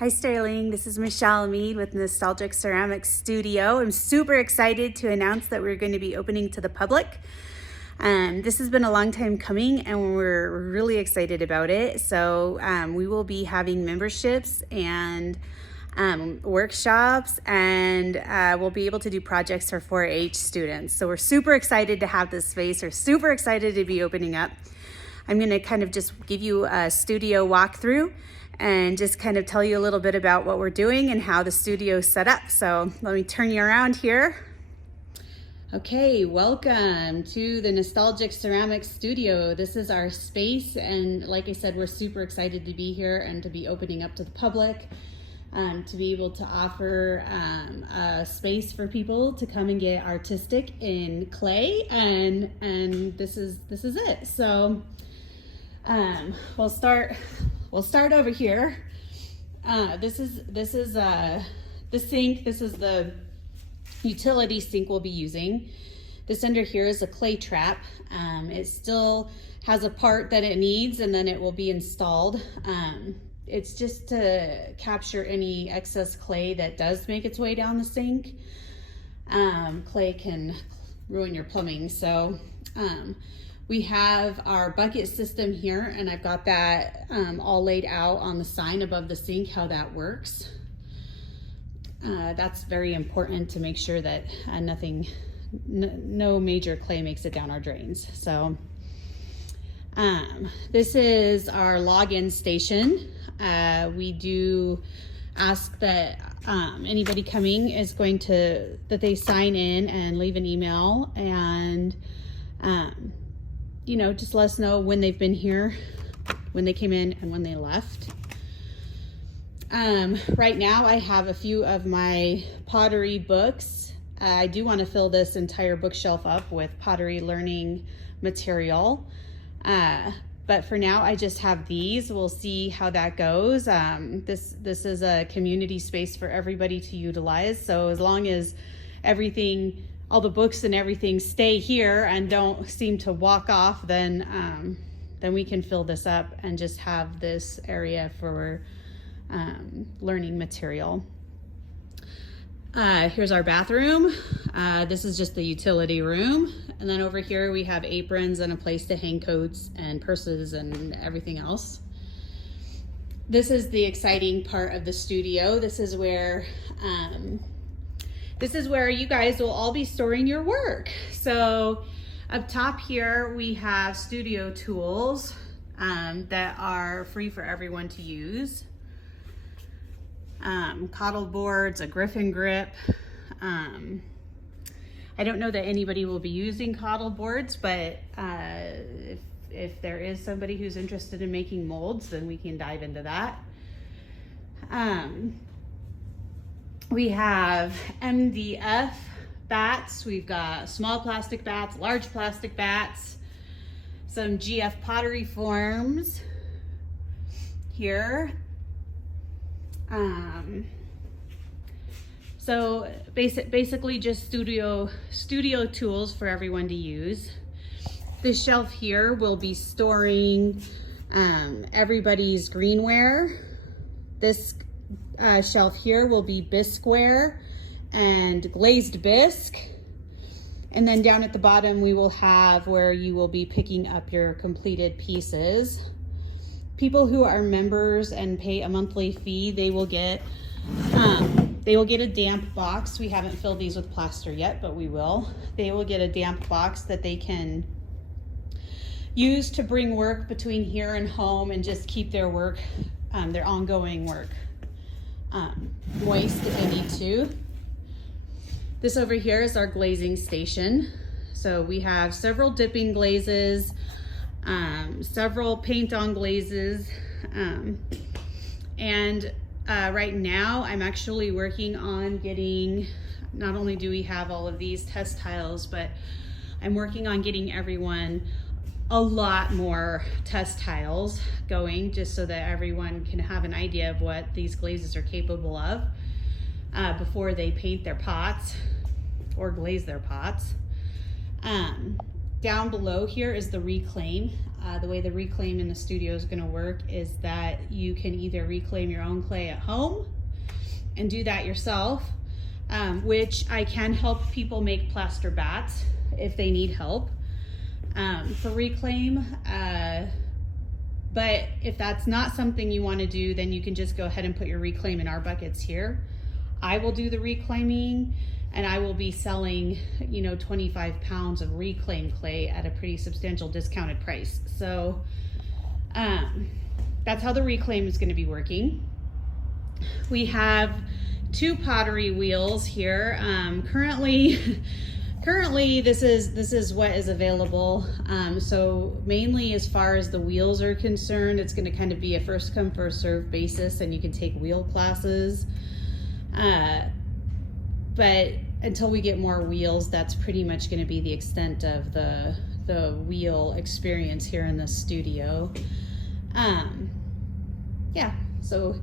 Hi Sterling, this is Michelle Mead with Nostalgic Ceramics Studio. I'm super excited to announce that we're going to be opening to the public. This has been a long time coming and we're really excited about it. So we will be having memberships and workshops, and we'll be able to do projects for 4-H students. So we're super excited to have this space. We're super excited to be opening up. I'm going to kind of just give you a studio walkthrough and just kind of tell you a little bit about what we're doing and how the studio is set up. So let me turn you around here. Okay, welcome to the Nostalgic Ceramics Studio. This is our space, and like I said, we're super excited to be here and to be opening up to the public, to be able to offer a space for people to come and get artistic in clay, and this is it. So we'll start over here. This is the sink. This is the utility sink we'll be using. This under here is a clay trap. It still has a part that it needs, and then it will be installed. It's just to capture any excess clay that does make its way down the sink. Clay can ruin your plumbing. So we have our bucket system here, and I've got that all laid out on the sign above the sink, how that works. That's very important to make sure that no major clay makes it down our drains. So this is our login station. We do ask that anybody coming is that they sign in and leave an email, and just let us know when they've been here, when they came in and when they left. Right now I have a few of my pottery books. I do want to fill this entire bookshelf up with pottery learning material. But for now I just have these. We'll see how that goes. This is a community space for everybody to utilize. So as long as all the books and everything stay here and don't seem to walk off, then we can fill this up and just have this area for learning material. Here's our bathroom. This is just the utility room. And then over here we have aprons and a place to hang coats and purses and everything else. This is the exciting part of the studio. This is where you guys will all be storing your work. So up top here we have studio tools that are free for everyone to use. Cottle boards, a Griffin grip. I don't know that anybody will be using cottle boards, but if there is somebody who's interested in making molds, then we can dive into that. We have MDF bats. We've got small plastic bats, large plastic bats, some GF pottery forms here. So basically just studio tools for everyone to use. This shelf here will be storing everybody's greenware. This shelf here will be bisqueware and glazed bisque. And then down at the bottom we will have where you will be picking up your completed pieces. People who are members and pay a monthly fee, they will get a damp box. We haven't filled these with plaster yet, but we will. They will get a damp box that they can use to bring work between here and home and just keep their work, their ongoing work, moist if they need to. This over here is our glazing station. So we have several dipping glazes, several paint-on glazes, and right now I'm actually working on getting, not only do we have all of these test tiles, but I'm working on getting everyone a lot more test tiles going, just so that everyone can have an idea of what these glazes are capable of before they paint their pots or glaze their pots. Down below here is the reclaim. the way the reclaim in the studio is going to work is that you can either reclaim your own clay at home and do that yourself, which I can help people make plaster bats if they need help for reclaim. But if that's not something you want to do, then you can just go ahead and put your reclaim in our buckets here. I will do the reclaiming, and I will be selling, 25 pounds of reclaimed clay at a pretty substantial discounted price. So that's how the reclaim is going to be working. We have 2 pottery wheels here. Currently this is what is available. So mainly as far as the wheels are concerned, it's going to kind of be a first come first serve basis, and you can take wheel classes. But until we get more wheels, that's pretty much going to be the extent of the wheel experience here in the studio. Yeah, so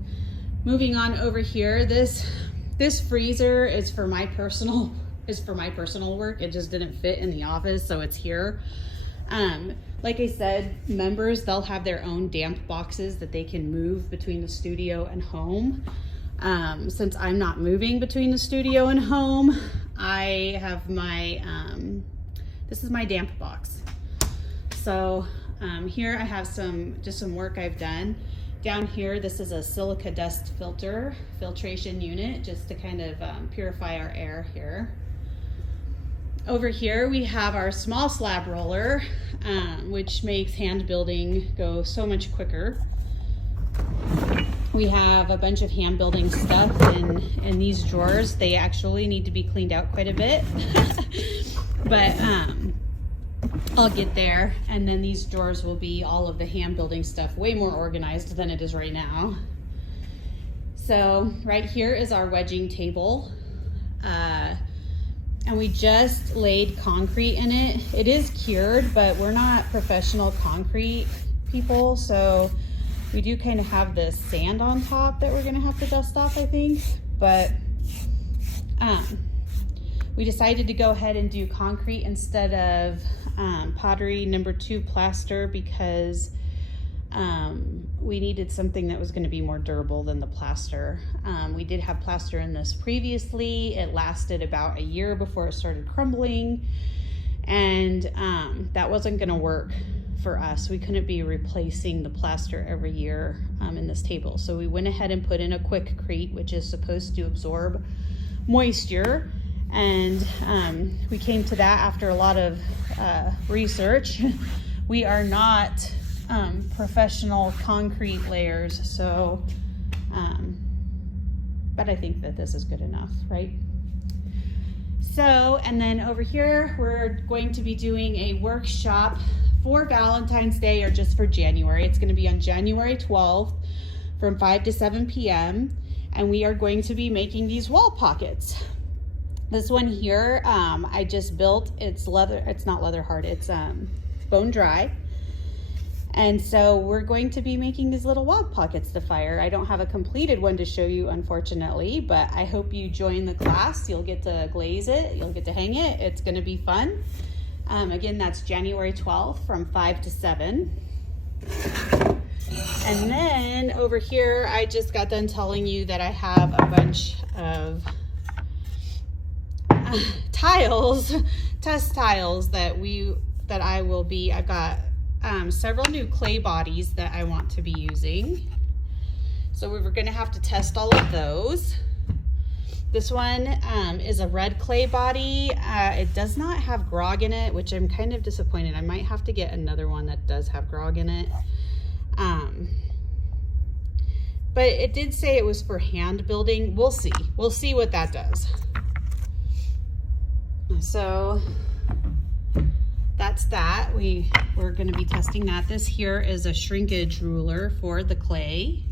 moving on over here, this freezer is for my personal work. It just didn't fit in the office, so it's here. Like I said, members, they'll have their own damp boxes that they can move between the studio and home. Since I'm not moving between the studio and home, I have my, this is my damp box. So here I have just some work I've done. Down here, this is a silica dust filtration unit, just to kind of purify our air here. Over here we have our small slab roller, which makes hand building go so much quicker. We have a bunch of hand building stuff in these drawers. They actually need to be cleaned out quite a bit, but I'll get there. And then these drawers will be all of the hand building stuff, way more organized than it is right now. So right here is our wedging table. And we just laid concrete in it. It is cured, but we're not professional concrete people, so we do kind of have this sand on top that we're gonna have to dust off, I think. But we decided to go ahead and do concrete instead of pottery #2 plaster because we needed something that was going to be more durable than the plaster. We did have plaster in this previously. It lasted about a year before it started crumbling, and that wasn't going to work for us. We couldn't be replacing the plaster every year in this table. So we went ahead and put in a Quikrete, which is supposed to absorb moisture. And we came to that after a lot of research. We are not professional concrete layers, so but I think that this is good enough, right? So, and then over here we're going to be doing a workshop for Valentine's Day, or just for January. It's going to be on January 12th from 5 to 7 p.m. and we are going to be making these wall pockets. This one here I just built. It's not leather hard, it's bone dry. And so we're going to be making these little wall pockets to fire. I don't have a completed one to show you, unfortunately, but I hope you join the class. You'll get to glaze it, you'll get to hang it. It's gonna be fun. Again, that's January 12th from 5 to 7. And then over here, I just got done telling you that I have a bunch of tiles, test tiles that I will be, I've got several new clay bodies that I want to be using. So we were gonna have to test all of those. This one is a red clay body. It does not have grog in it, which I'm kind of disappointed. I might have to get another one that does have grog in it. But it did say it was for hand building. We'll see. We'll see what that does. So that's that. We're going to be testing that. This here is a shrinkage ruler for the clay.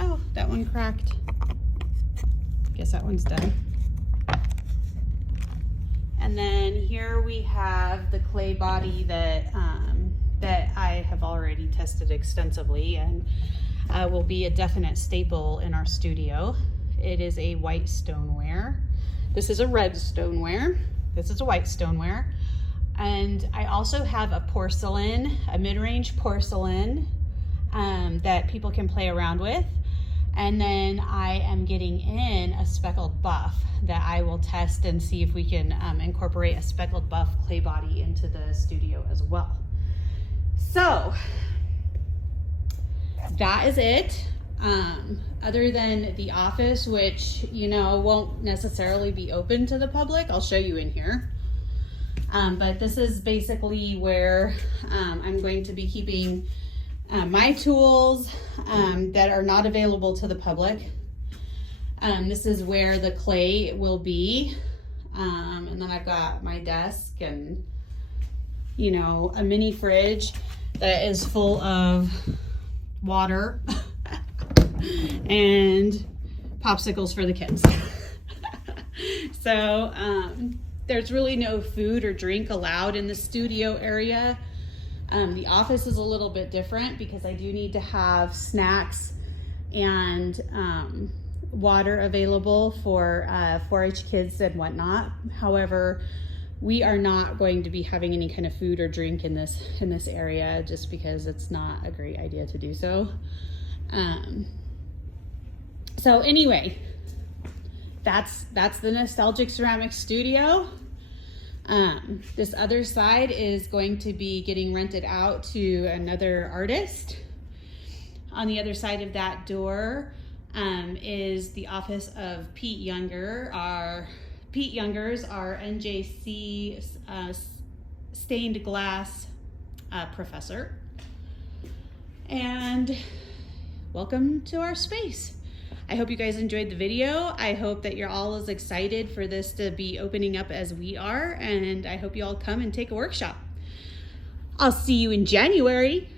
Oh, that one cracked. Guess that one's done. And then here we have the clay body that that I have already tested extensively and will be a definite staple in our studio. It is a white stoneware. This is a red stoneware. This is a white stoneware. And I also have a porcelain, a mid-range porcelain that people can play around with. And then I am getting in a speckled buff that I will test and see if we can incorporate a speckled buff clay body into the studio as well. So that is it. Other than the office, which, you know, won't necessarily be open to the public. I'll show you in here. But this is basically where I'm going to be keeping my tools that are not available to the public. This is where the clay will be. And then I've got my desk and, you know, a mini fridge that is full of water and popsicles for the kids. So there's really no food or drink allowed in the studio area. The office is a little bit different because I do need to have snacks and water available for 4-H kids and whatnot. However, we are not going to be having any kind of food or drink in this area just because it's not a great idea to do so. So anyway, that's the Nostalgic Ceramics Studio. This other side is going to be getting rented out to another artist. On the other side of that door is the office of Pete Younger. Pete Younger's our NJC stained glass professor. And welcome to our space. I hope you guys enjoyed the video. I hope that you're all as excited for this to be opening up as we are, and I hope you all come and take a workshop. I'll see you in January.